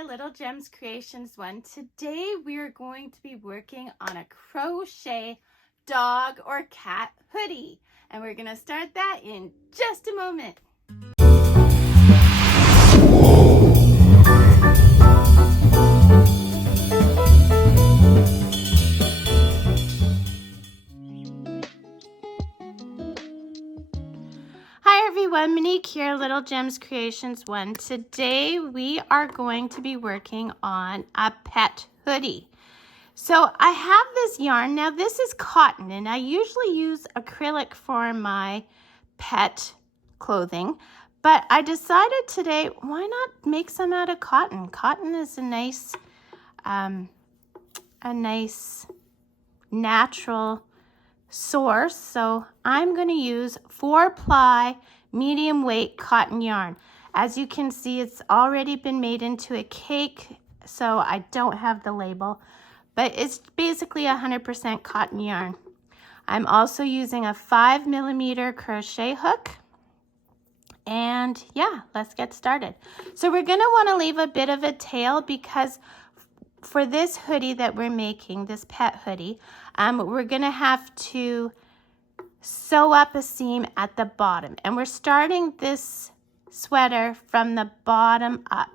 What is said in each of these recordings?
here, Little Gems Creations 1. Today we are going to be working on a crochet dog or cat hoodie. And we're going to start that in just a moment. Hi everyone, Monique here, Little Gems Creations 1. Today we are going to be working on a pet hoodie. So I have this yarn. Now this is cotton, and I usually use acrylic for my pet clothing, but I decided today, why not make some out of cotton? Cotton is a nice natural source. So I'm going to use 4-ply medium weight cotton yarn. As you can see, it's already been made into a cake, so I don't have the label, but it's basically 100% cotton yarn. I'm also using a 5mm crochet hook. And yeah, let's get started. So we're going to want to leave a bit of a tail because for this hoodie that we're making, this pet hoodie, we're going to have to sew up a seam at the bottom. And we're starting this sweater from the bottom up.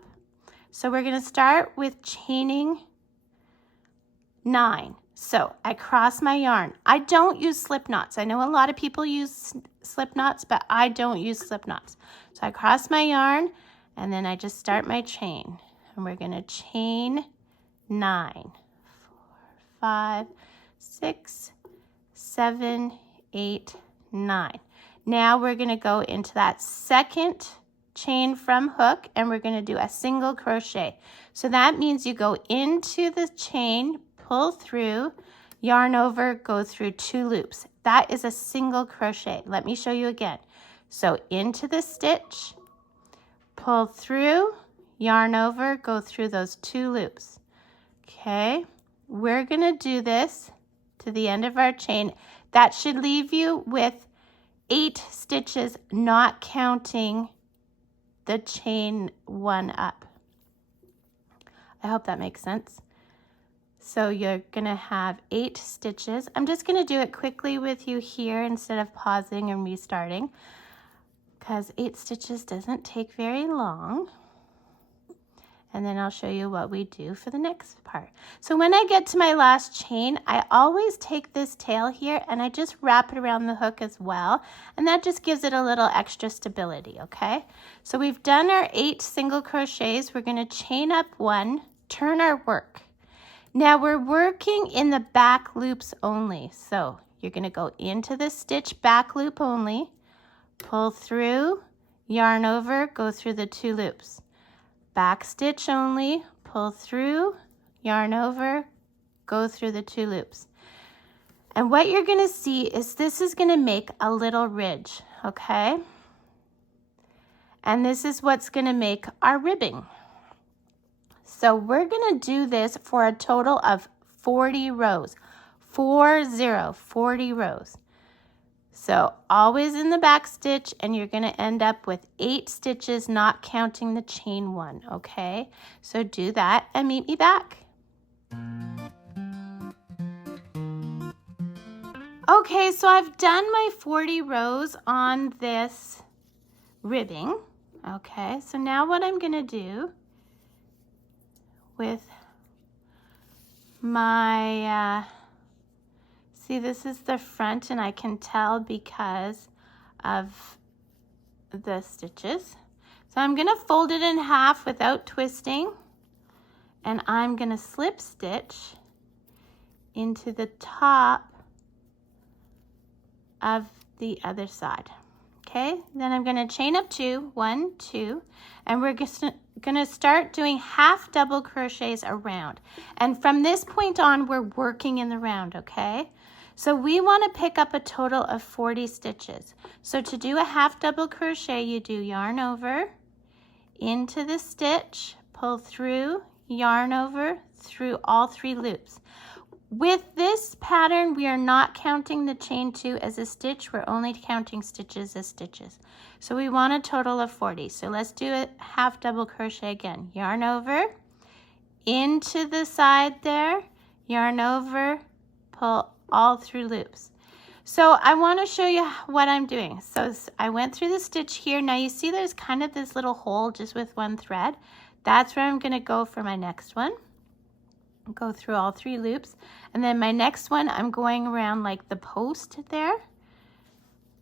So we're going to start with chaining 9. So I cross my yarn. I don't use slip knots. I know a lot of people use slip knots, but I don't use slip knots. So I cross my yarn and then I just start my chain. And we're going to chain 9, 4, 5, 6, 7, 8, 9. Now we're going to go into that second chain from hook and we're going to do a single crochet. So that means you go into the chain, pull through, yarn over, go through 2 loops. That is a single crochet. Let me show you again. So into the stitch, pull through, yarn over, go through those 2 loops. Okay, we're going to do this to the end of our chain. That should leave you with 8 stitches, not counting the chain 1 up. I hope that makes sense. So you're going to have 8 stitches. I'm just going to do it quickly with you here instead of pausing and restarting, because 8 stitches doesn't take very long. And then I'll show you what we do for the next part. So when I get to my last chain, I always take this tail here and I just wrap it around the hook as well. And that just gives it a little extra stability, okay? So we've done our 8 single crochets. We're going to chain up 1, turn our work. Now we're working in the back loops only. So you're going to go into the stitch back loop only, pull through, yarn over, go through the 2 loops. Back stitch only, pull through, yarn over, go through the 2 loops. And what you're going to see is this is going to make a little ridge, okay? And this is what's going to make our ribbing. So we're going to do this for a total of 40 rows. 40 rows. So always in the back stitch, and you're going to end up with 8 stitches, not counting the chain 1, okay? So do that and meet me back. Okay, so I've done my 40 rows on this ribbing, okay? So now what I'm going to do with my see, this is the front, and I can tell because of the stitches. So I'm going to fold it in half without twisting, and I'm going to slip stitch into the top of the other side. Okay, then I'm going to chain up 2, 1, 2, and we're going to start doing half double crochets around. And from this point on, we're working in the round, okay? So we want to pick up a total of 40 stitches. So to do a half double crochet, you do yarn over, into the stitch, pull through, yarn over, through all 3 loops. With this pattern, we are not counting the chain 2 as a stitch. We're only counting stitches as stitches. So we want a total of 40. So let's do a half double crochet again. Yarn over, into the side there, yarn over, pull all through loops. So I want to show you what I'm doing. So I went through the stitch here. Now you see there's kind of this little hole just with one thread. That's where I'm going to go for my next one. Go through all 3 loops. And then my next one, I'm going around like the post there.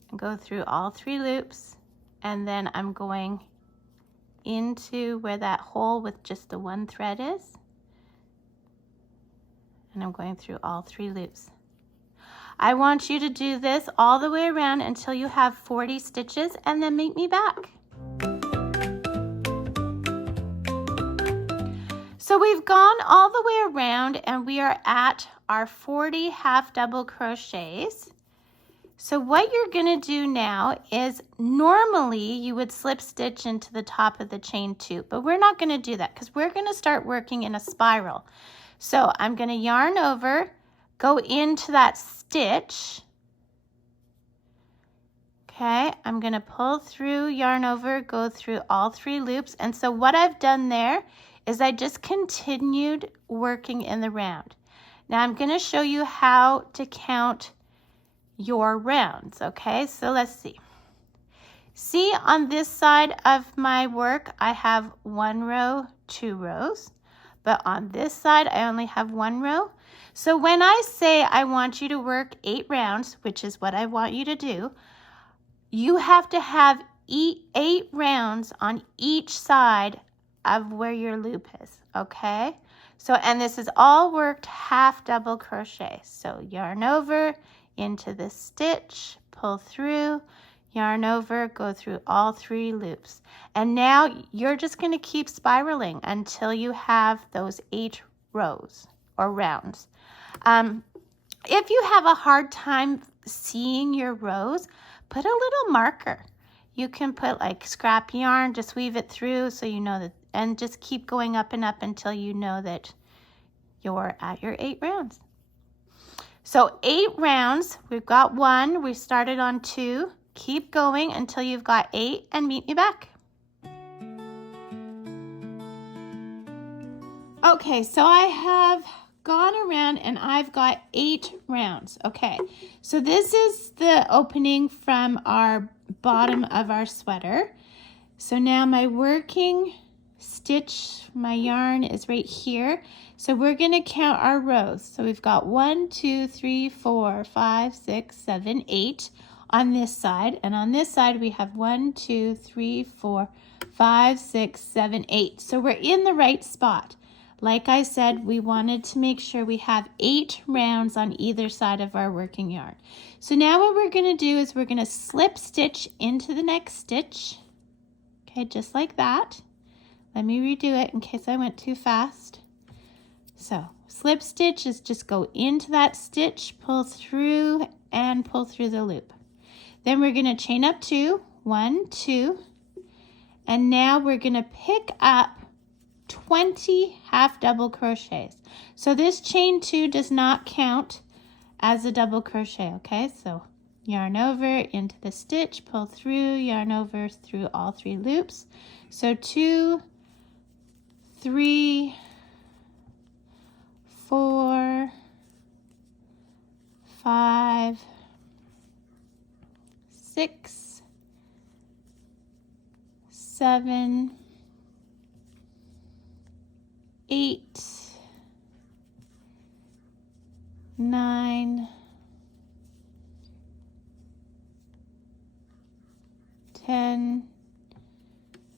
And go through all 3 loops. And then I'm going into where that hole with just the one thread is. And I'm going through all 3 loops. I want you to do this all the way around until you have 40 stitches and then meet me back. So we've gone all the way around and we are at our 40 half double crochets. So what you're going to do now is normally you would slip stitch into the top of the chain 2, but we're not going to do that because we're going to start working in a spiral. So I'm going to yarn over, go into that stitch. Okay, I'm going to pull through, yarn over, go through all 3 loops. And so what I've done there is I just continued working in the round. Now I'm going to show you how to count your rounds. Okay, so let's see. See, on this side of my work, I have 1 row, 2 rows. But on this side, I only have 1 row. So when I say I want you to work 8 rounds, which is what I want you to do, you have to have 8 rounds on each side of where your loop is, okay? So, and this is all worked half double crochet. So yarn over into the stitch, pull through, yarn over, go through all 3 loops. And now you're just going to keep spiraling until you have those 8 rows or rounds. If you have a hard time seeing your rows, put a little marker. You can put like scrap yarn, just weave it through so you know that, and just keep going up and up until you know that you're at your 8 rounds. So 8 rounds, we've got 1, we started on 2, keep going until you've got 8 and meet me back. Okay, so I have gone around and I've got 8 rounds. Okay, so this is the opening from our bottom of our sweater. So now my working stitch, my yarn is right here. So we're going to count our rows. So we've got 1, 2, 3, 4, 5, 6, 7, 8 on this side. And on this side we have 1, 2, 3, 4, 5, 6, 7, 8. So we're in the right spot. Like I said, we wanted to make sure we have 8 rounds on either side of our working yarn. So now what we're going to do is we're going to slip stitch into the next stitch. Okay, just like that. Let me redo it in case I went too fast. So slip stitch is just go into that stitch, pull through, and pull through the loop. Then we're going to chain up 2, 1, 2, and now we're going to pick up 20 half double crochets. So this chain 2 does not count as a double crochet, okay? So yarn over into the stitch, pull through, yarn over through all 3 loops. So 2, 3, 4, 5, 6, 7, 8, 9, 10,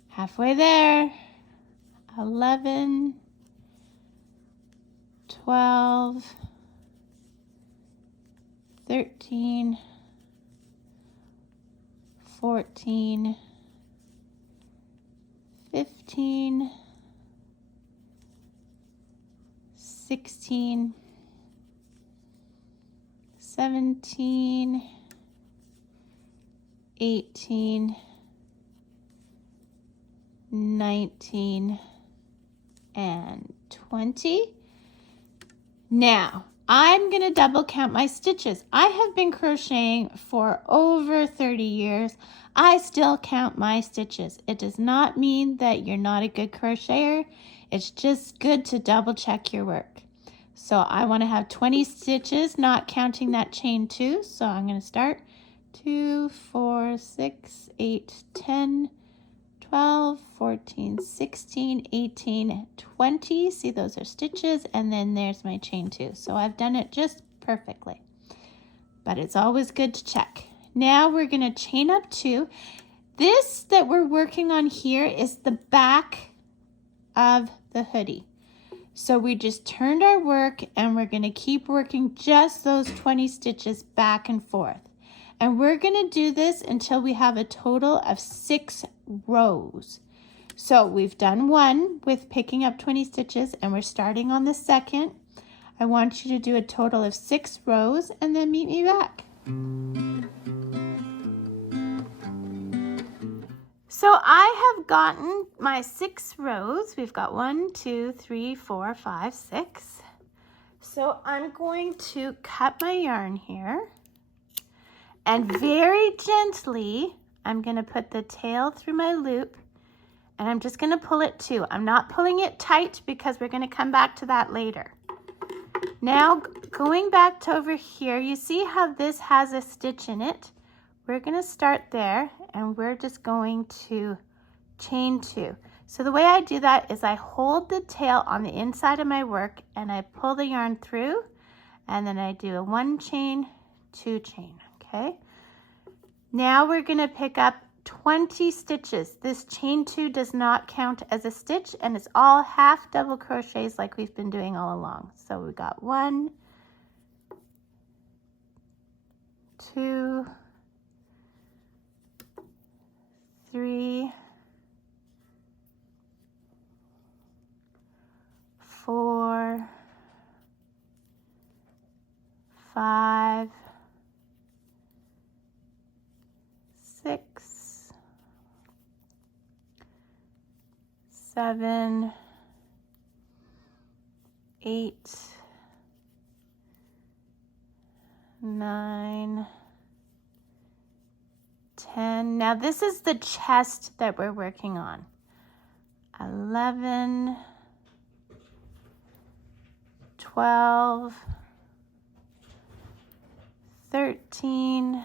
halfway there, 11, 12, 13, 14, 15, 16, 17, 18, 19, and 20. Now, I'm going to double count my stitches. I have been crocheting for over 30 years. I still count my stitches. It does not mean that you're not a good crocheter. It's just good to double check your work. So I want to have 20 stitches, not counting that chain 2. So I'm going to start 2, 4, 6, 8, 10, 12, 14, 16, 18, 20. See, those are stitches, and then there's my chain 2. So I've done it just perfectly. But it's always good to check. Now we're going to chain up 2. This that we're working on here is the back of the hoodie. So we just turned our work and we're going to keep working just those 20 stitches back and forth. And we're going to do this until we have a total of 6 rows. So we've done 1 with picking up 20 stitches and we're starting on the 2nd. I want you to do a total of 6 rows and then meet me back. So I have gotten my 6 rows. We've got 1, 2, 3, 4, 5, 6. So I'm going to cut my yarn here. And very gently, I'm going to put the tail through my loop. And I'm just going to pull it too. I'm not pulling it tight because we're going to come back to that later. Now, going back to over here, you see how this has a stitch in it? We're going to start there and we're just going to chain 2. So the way I do that is I hold the tail on the inside of my work and I pull the yarn through and then I do a 1 chain, 2 chain, okay? Now we're going to pick up 20 stitches. This chain 2 does not count as a stitch and it's all half double crochets like we've been doing all along. So we got 1, 2, 3, 4, 5, 6, 7, 8, 9, 10. Now this is the chest that we're working on. 11, 12, 13,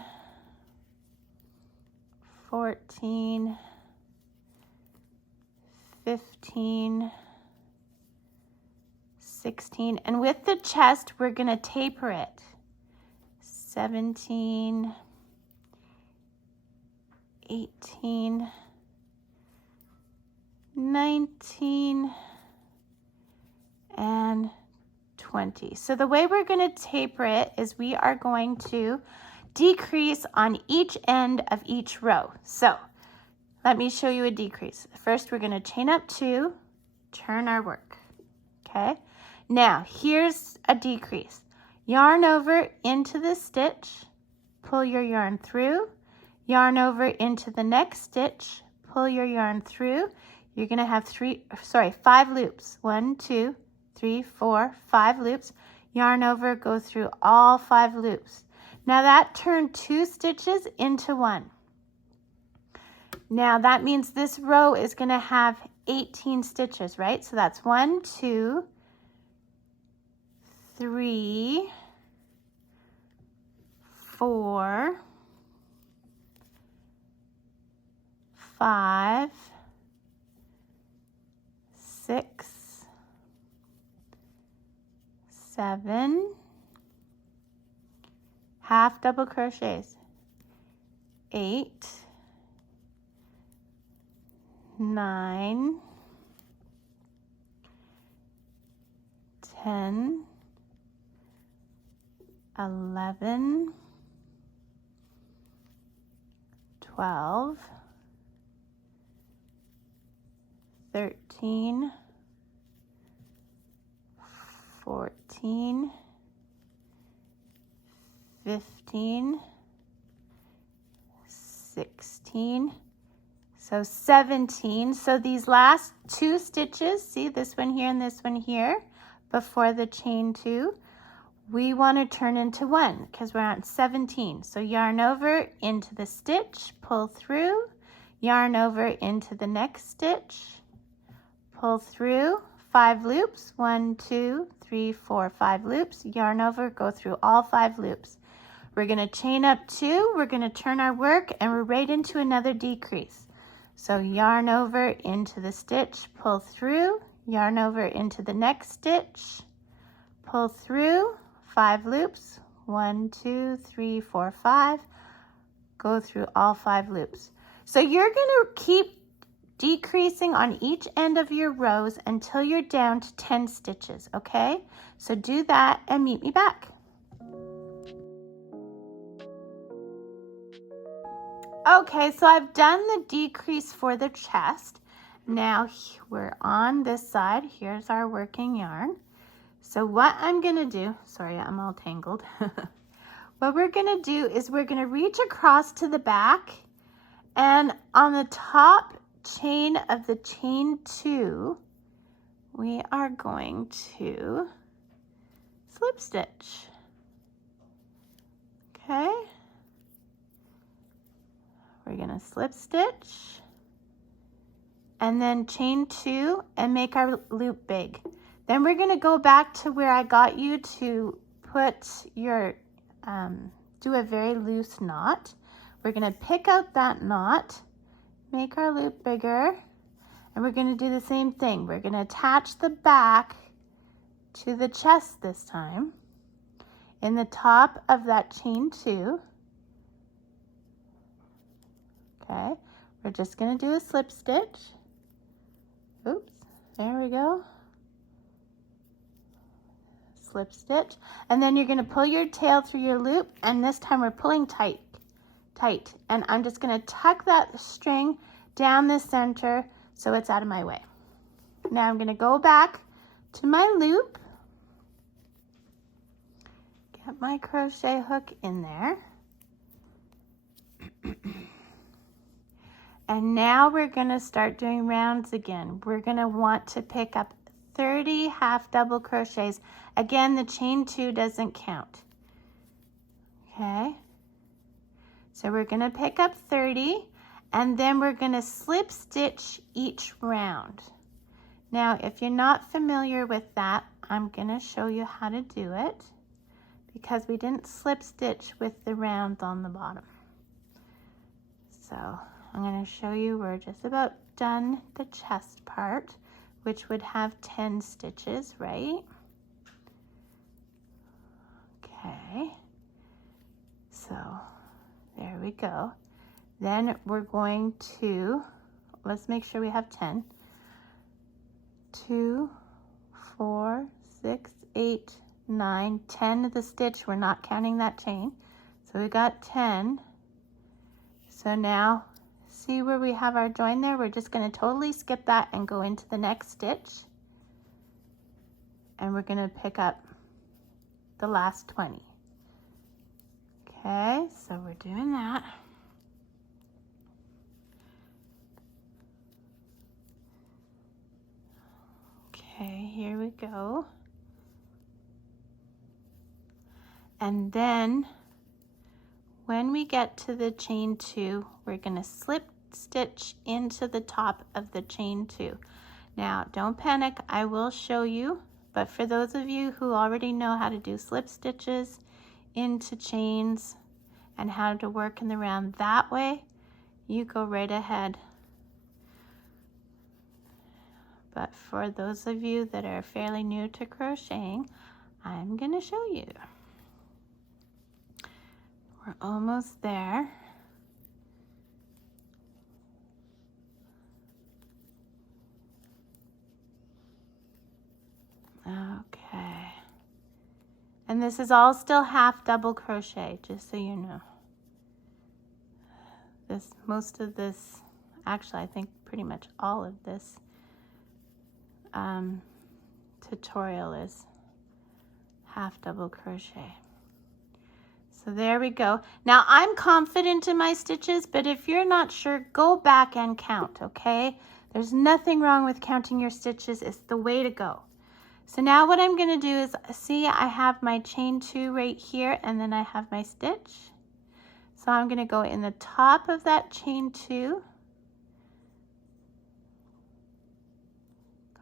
14, 15, 16, and with the chest we're going to taper it. 17, 18, 19, and 20. So the way we're going to taper it is we are going to decrease on each end of each row. So let me show you a decrease. First, we're going to chain up 2, turn our work. Okay. Now here's a decrease. Yarn over into the stitch, pull your yarn through, yarn over into the next stitch, pull your yarn through. You're going to have 5 loops. 1, 2, 3, 4, 5 loops. Yarn over, go through all 5 loops. Now that turned 2 stitches into 1. Now that means this row is going to have 18 stitches, right? So that's 1, 2, 3, 4, 5, 6, 7, half double crochets, 8, 9, 10, 11, 12, 13, 14, 15, 16, so 17. So these last 2 stitches, see this one here and this one here, before the chain 2, we want to turn into 1 because we're on 17. So yarn over into the stitch, pull through, yarn over into the next stitch, pull through, 5 loops, 1, 2, 3, 4, 5 loops, yarn over, go through all 5 loops. We're going to chain up 2, we're going to turn our work, and we're right into another decrease. So yarn over into the stitch, pull through, yarn over into the next stitch, pull through, 5 loops, 1, 2, 3, 4, 5, go through all 5 loops. So you're going to keep decreasing on each end of your rows until you're down to 10 stitches, okay? So do that and meet me back. Okay, so I've done the decrease for the chest. Now we're on this side. Here's our working yarn. So what I'm gonna do, sorry, I'm all tangled. What we're gonna do is we're gonna reach across to the back, and on the top chain of the chain 2, we are going to slip stitch. Okay. We're gonna slip stitch and then chain 2 and make our loop big. Then we're gonna go back to where I got you to put your, do a very loose knot. We're gonna pick out that knot, make our loop bigger, and we're gonna do the same thing. We're gonna attach the back to the chest this time in the top of that chain 2. Okay, we're just going to do a slip stitch. Oops, there we go. Slip stitch. And then you're going to pull your tail through your loop, and this time we're pulling tight. And I'm just going to tuck that string down the center so it's out of my way. Now I'm going to go back to my loop, get my crochet hook in there. And now we're going to start doing rounds again. We're going to want to pick up 30 half double crochets. Again, the chain 2 doesn't count. Okay. So we're going to pick up 30, and then we're going to slip stitch each round. Now, if you're not familiar with that, I'm going to show you how to do it because we didn't slip stitch with the rounds on the bottom. So I'm going to show you, we're just about done the chest part, which would have 10 stitches, right? Okay, so there we go. Then we're going to, let's make sure we have 10. 2, 4, 6, 8, 9, 10 of the stitch. We're not counting that chain. So we got 10. So now, see where we have our join there? We're just going to totally skip that and go into the next stitch. And we're going to pick up the last 20. Okay, so we're doing that. Okay, here we go. And then when we get to the chain 2, we're going to slip stitch into the top of the chain 2. Now, don't panic, I will show you, but for those of you who already know how to do slip stitches into chains and how to work in the round that way, you go right ahead. But for those of you that are fairly new to crocheting, I'm going to show you. We're almost there. Okay. And this is all still half double crochet, just so you know. Most of this, actually I think pretty much all of this tutorial is half double crochet. So there we go. Now I'm confident in my stitches, but if you're not sure, go back and count, okay? There's nothing wrong with counting your stitches. It's the way to go. So now what I'm going to do is, see, I have my chain 2 right here, and then I have my stitch. So I'm going to go in the top of that chain 2.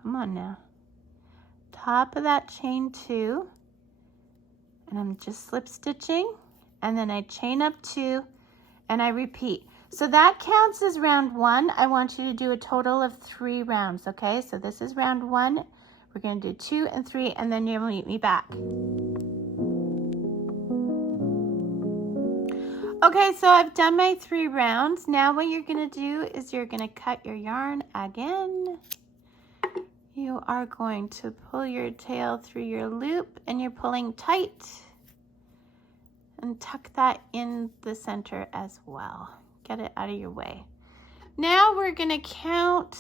Come on now. top of that chain 2, and I'm just slip stitching, and then I chain up 2, and I repeat. So that counts as round 1. I want you to do a total of 3 rounds, okay? So this is round 1. We're going to do 2 and 3, and then you'll meet me back. Okay, so I've done my 3 rounds. Now what you're going to do is you're going to cut your yarn again. You are going to pull your tail through your loop, and you're pulling tight, and tuck that in the center as well. Get it out of your way. Now we're going to count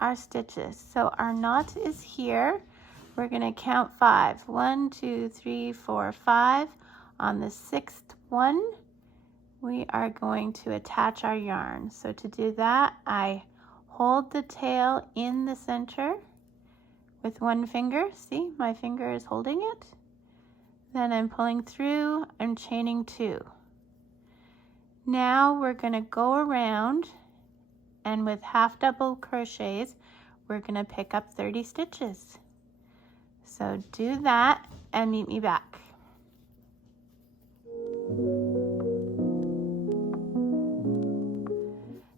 our stitches. So our knot is here. We're going to count 5. 1, 2, 3, 4, 5. On the 6th one, we are going to attach our yarn. So to do that, I hold the tail in the center with one finger. See, my finger is holding it. Then I'm pulling through, I'm chaining 2. Now we're going to go around, and with half double crochets, we're going to pick up 30 stitches. So do that and meet me back.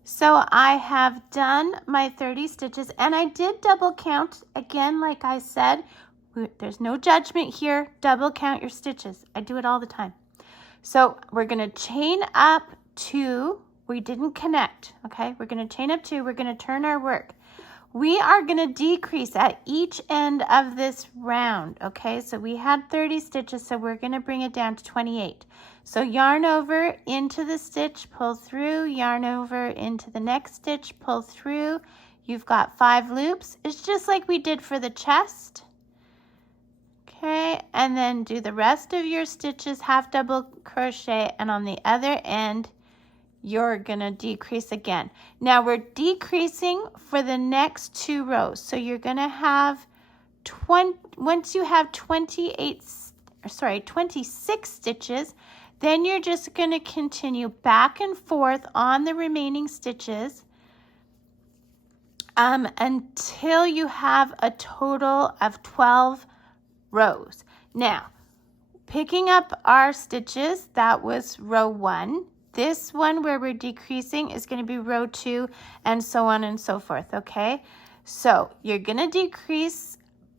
So I have done my 30 stitches, and I did double count again. Like I said, there's no judgment here. Double count your stitches. I do it all the time. So we're going to chain up 2. We didn't connect, okay? We're going to chain up 2. We're going to turn our work. We are going to decrease at each end of this round, okay? So we had 30 stitches, so we're going to bring it down to 28. So yarn over into the stitch, pull through, yarn over into the next stitch, pull through. You've got 5 loops. It's just like we did for the chest. Okay, and then do the rest of your stitches half double crochet, and on the other end you're gonna decrease again. Now we're decreasing for the next 2 rows. So you're gonna have once you have 26 stitches, then you're just gonna continue back and forth on the remaining stitches until you have a total of 12 rows. Now, picking up our stitches, that was row 1. This one where we're decreasing is going to be row 2, and so on and so forth, okay? So you're going to decrease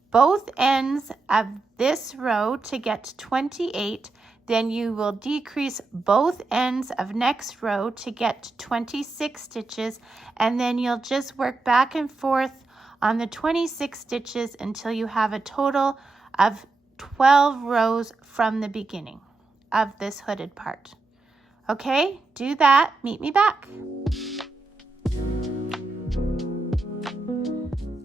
both ends of this row to get to 28. Then you will decrease both ends of next row to get to 26 stitches, and then you'll just work back and forth on the 26 stitches until you have a total of 12 rows from the beginning of this hooded part. Okay, do that, meet me back.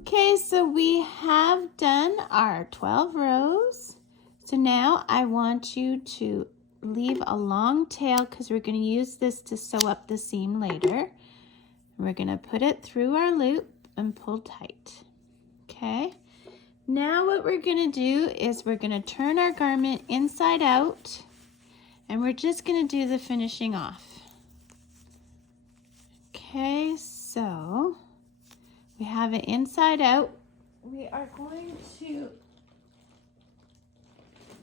Okay, so we have done our 12 rows. So now I want you to leave a long tail because we're going to use this to sew up the seam later. We're going to put it through our loop and pull tight. Okay, now what we're going to do is we're going to turn our garment inside out, and we're just going to do the finishing off. Okay, so we have it inside out. We are going to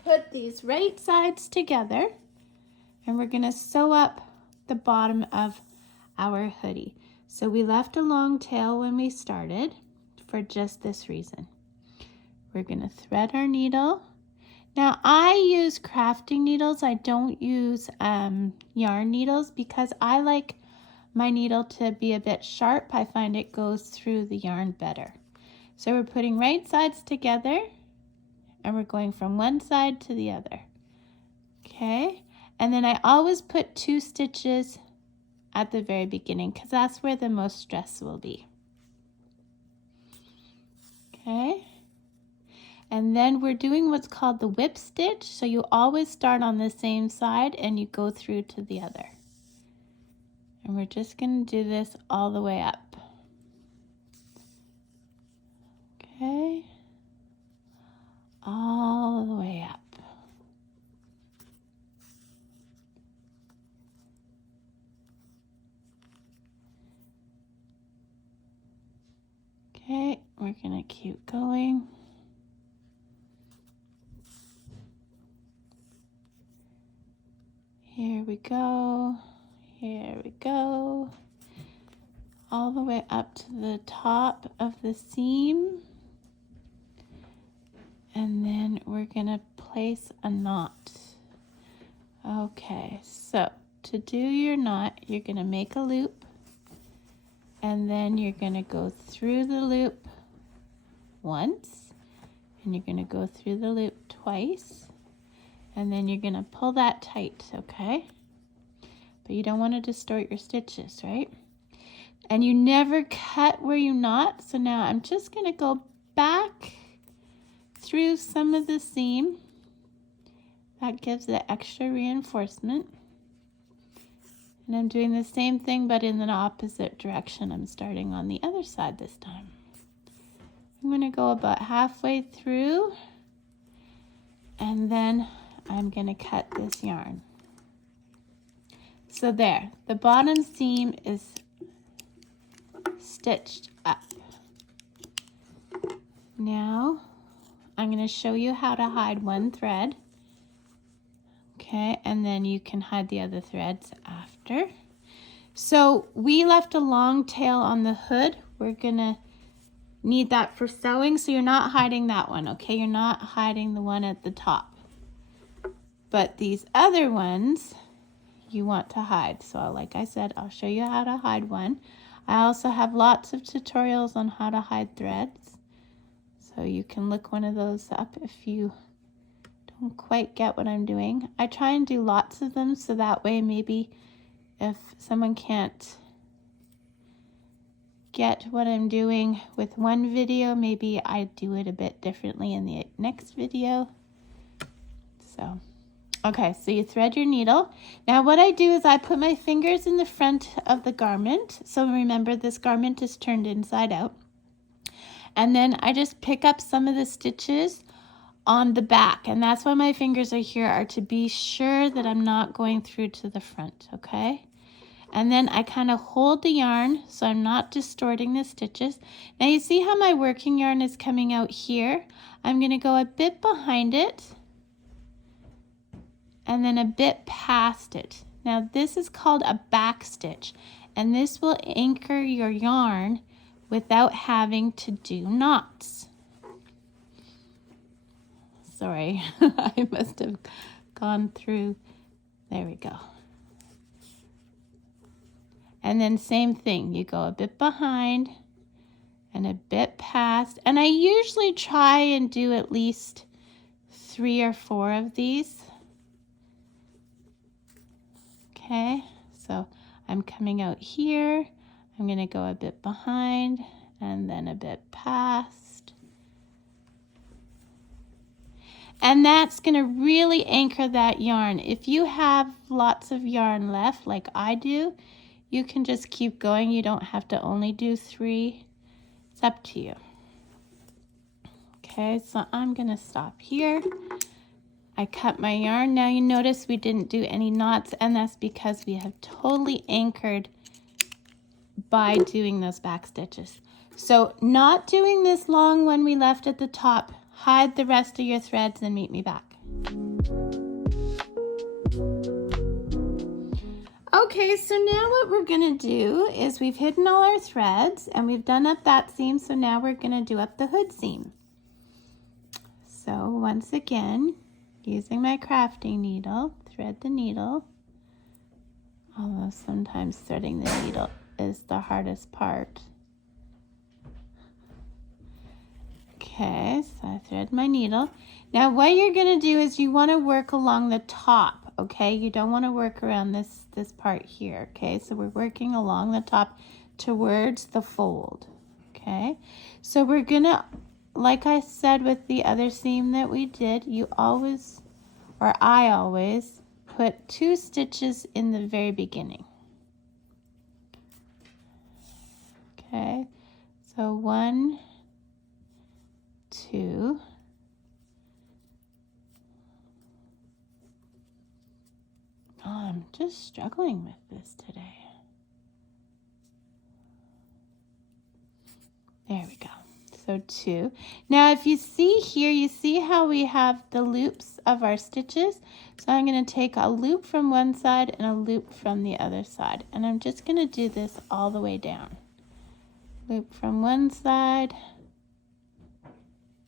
put these right sides together, and we're going to sew up the bottom of our hoodie. So we left a long tail when we started for just this reason. We're going to thread our needle. Now I use crafting needles. I don't use yarn needles because I like my needle to be a bit sharp. I find it goes through the yarn better. So we're putting right sides together, and we're going from one side to the other. Okay, and then I always put 2 stitches at the very beginning because that's where the most stress will be. Okay, and then we're doing what's called the whip stitch. So you always start on the same side and you go through to the other. And we're just going to do this all the way up. Okay, all the way up. Okay, we're going to keep going. go. Here we go. All the way up to the top of the seam. And then we're gonna place a knot. Okay, so to do your knot, you're gonna make a loop, and then you're gonna go through the loop once, and you're gonna go through the loop twice, and then you're gonna pull that tight, okay? But you don't want to distort your stitches, right? And you never cut where you knot, so now I'm just gonna go back through some of the seam. That gives the extra reinforcement. And I'm doing the same thing, but in the opposite direction. I'm starting on the other side this time. I'm gonna go about halfway through, and then I'm gonna cut this yarn. So there, the bottom seam is stitched up. Now, I'm gonna show you how to hide one thread. Okay, and then you can hide the other threads after. So we left a long tail on the hood. We're gonna need that for sewing, so you're not hiding that one, okay? You're not hiding the one at the top. But these other ones, you want to hide. So like I said, I'll show you how to hide one. I also have lots of tutorials on how to hide threads. So you can look one of those up if you don't quite get what I'm doing. I try and do lots of them, so that way maybe if someone can't get what I'm doing with one video, maybe I do it a bit differently in the next video. So, okay, so you thread your needle. Now what I do is I put my fingers in the front of the garment. So remember, this garment is turned inside out. And then I just pick up some of the stitches on the back, and that's why my fingers are here, are to be sure that I'm not going through to the front, okay? And then I kind of hold the yarn so I'm not distorting the stitches. Now you see how my working yarn is coming out here? I'm going to go a bit behind it and then a bit past it. Now this is called a back stitch, and this will anchor your yarn without having to do knots. Sorry, I must have gone through. There we go. And then same thing, you go a bit behind and a bit past. And I usually try and do at least 3 or 4 of these. Okay, so I'm coming out here. I'm going to go a bit behind and then a bit past. And that's going to really anchor that yarn. If you have lots of yarn left, like I do, you can just keep going. You don't have to only do 3. It's up to you. Okay, so I'm going to stop here. I cut my yarn. Now you notice we didn't do any knots, and that's because we have totally anchored by doing those back stitches. So not doing this long one we left at the top. Hide the rest of your threads and meet me back. Okay, so now what we're gonna do is we've hidden all our threads and we've done up that seam, so now we're gonna do up the hood seam. So once again, using my crafting needle, thread the needle, although sometimes threading the needle is the hardest part. Okay, so I thread my needle. Now what you're gonna do is you wanna work along the top, okay? You don't wanna work around this part here, okay? So we're working along the top towards the fold, okay? So we're gonna, like I said with the other seam that we did, you always, or I always, put 2 stitches in the very beginning. Okay, so 1, 2, oh, I'm just struggling with this today. There we go. So 2. Now if you see here, you see how we have the loops of our stitches? So I'm going to take a loop from one side and a loop from the other side. And I'm just going to do this all the way down. Loop from one side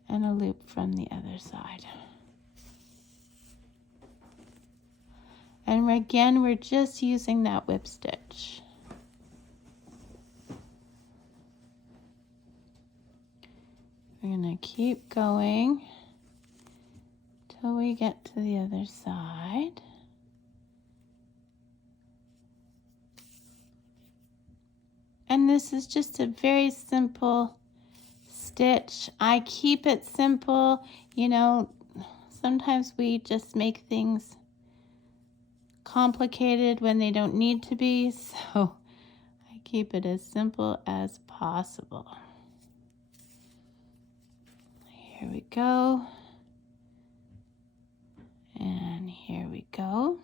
and a loop from the other side. And again, we're just using that whip stitch. We're going to keep going till we get to the other side. And this is just a very simple stitch. I keep it simple. You know, sometimes we just make things complicated when they don't need to be, so I keep it as simple as possible. Here we go. And here we go.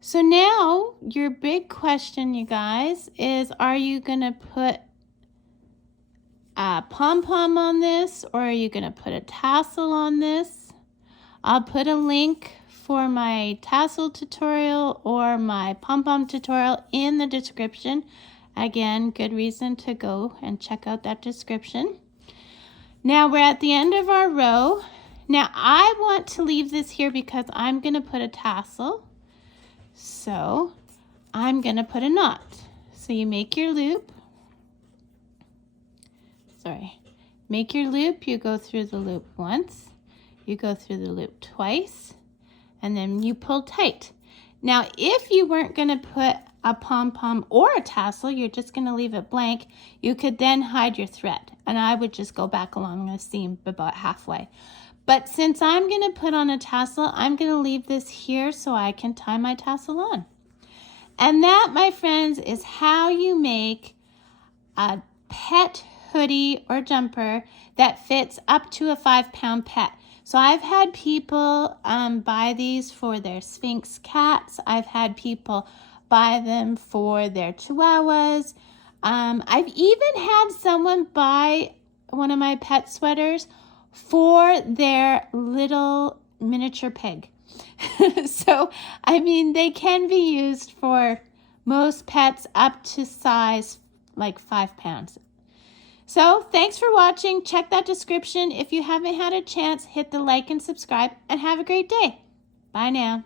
So now your big question, you guys, is are you going to put a pom-pom on this, or are you going to put a tassel on this? I'll put a link for my tassel tutorial or my pom-pom tutorial in the description. Again, good reason to go and check out that description. Now we're at the end of our row. Now I want to leave this here because I'm going to put a tassel. So I'm going to put a knot. So you make your loop. Make your loop. You go through the loop once. You go through the loop twice. And then you pull tight. Now if you weren't going to put a pom-pom or a tassel, you're just going to leave it blank, you could then hide your thread. And I would just go back along the seam about halfway. But since I'm going to put on a tassel, I'm going to leave this here so I can tie my tassel on. And that, my friends, is how you make a pet hoodie or jumper that fits up to a 5-pound pet. So I've had people buy these for their Sphinx cats. I've had people buy them for their Chihuahuas. I've even had someone buy one of my pet sweaters for their little miniature pig. So, I mean, they can be used for most pets up to size like 5 pounds. So, thanks for watching. Check that description. If you haven't had a chance, hit the like and subscribe, and have a great day. Bye now.